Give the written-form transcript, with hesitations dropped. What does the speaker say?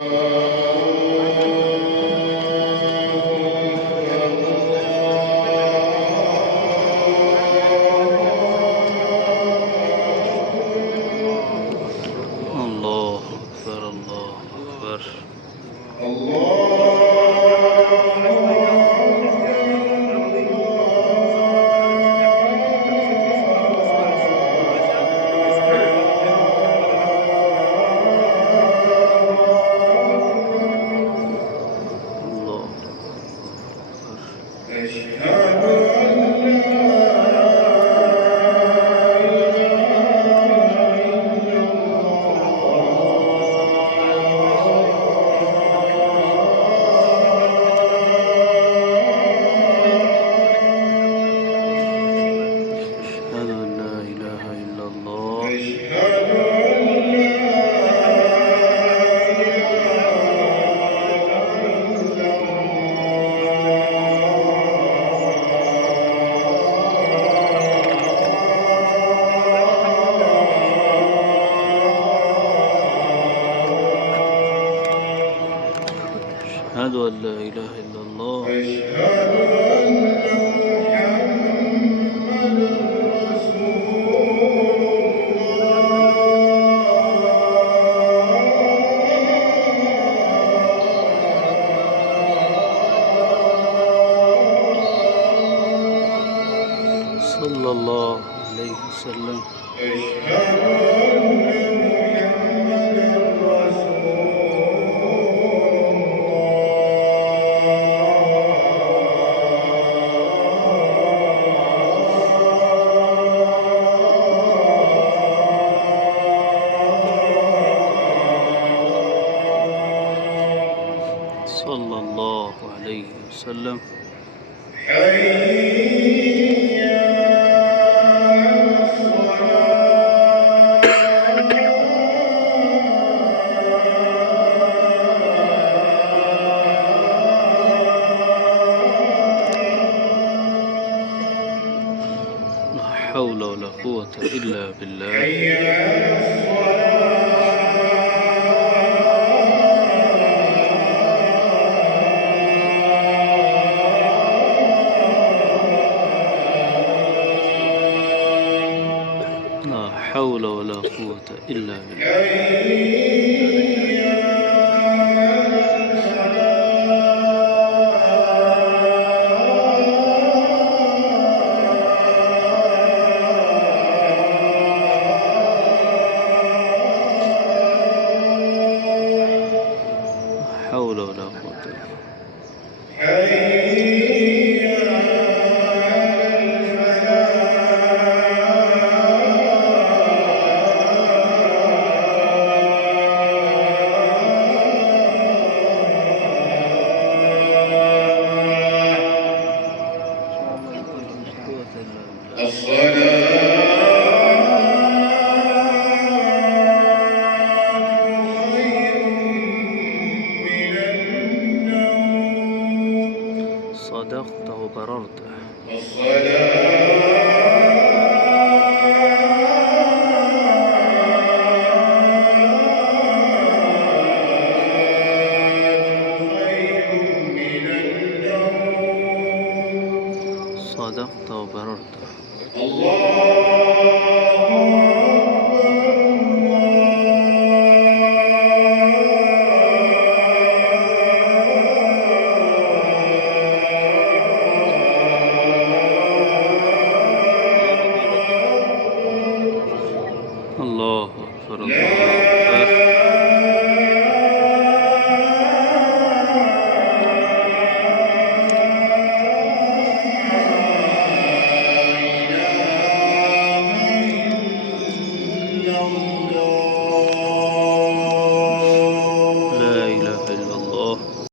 الله أكبر الله أكبر. الله أكبر. أشهد أن أشهد أن لا إله إلا الله. أشهد أن لا إله إلا الله. صلى الله عليه وسلم. صلى الله عليه وسلم. لا حول ولا قوة إلا بالله. لا حول ولا قوة إلا بالله. لا حول ولا قوة إلا بالله.